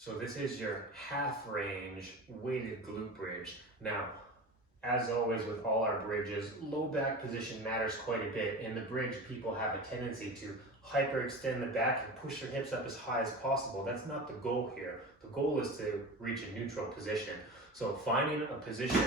So this is your half range weighted glute bridge. Now, as always with all our bridges, low back position matters quite a bit. In the bridge, people have a tendency to hyperextend the back and push their hips up as high as possible. That's not the goal here. The goal is to reach a neutral position. So finding a position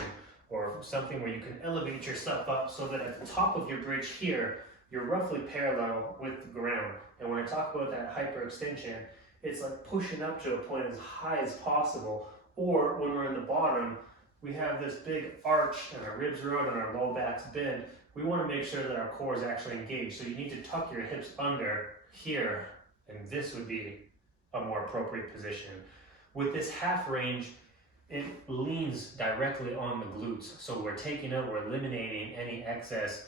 or something where you can elevate yourself up so that at the top of your bridge here, you're roughly parallel with the ground. And when I talk about that hyperextension, it's like pushing up to a point as high as possible. Or when we're in the bottom, we have this big arch and our ribs are out and our low back's bend. We want to make sure that our core is actually engaged. So you need to tuck your hips under here, and this would be a more appropriate position. With this half range, it leans directly on the glutes. So we're eliminating any excess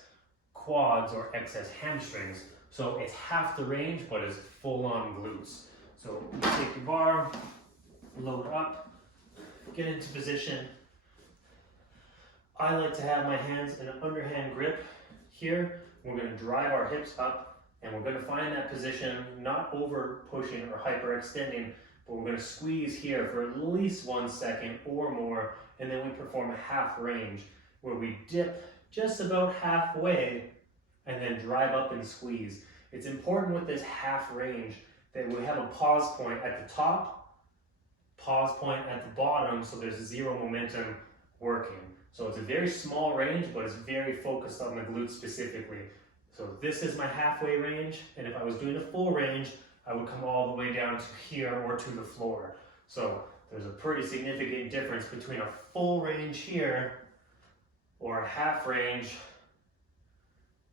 quads or excess hamstrings. So it's half the range, but it's full on glutes. So you take your bar, load up, get into position. I like to have my hands in an underhand grip here. We're going to drive our hips up and we're going to find that position, not over pushing or hyperextending, but we're going to squeeze here for at least 1 second or more, and then we perform a half range where we dip just about halfway and then drive up and squeeze. It's important with this half range that we have a pause point at the top, pause point at the bottom, so there's zero momentum working. So it's a very small range, but it's very focused on the glutes specifically. So this is my halfway range, and if I was doing a full range, I would come all the way down to here or to the floor. So there's a pretty significant difference between a full range here or a half range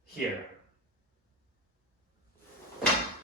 here.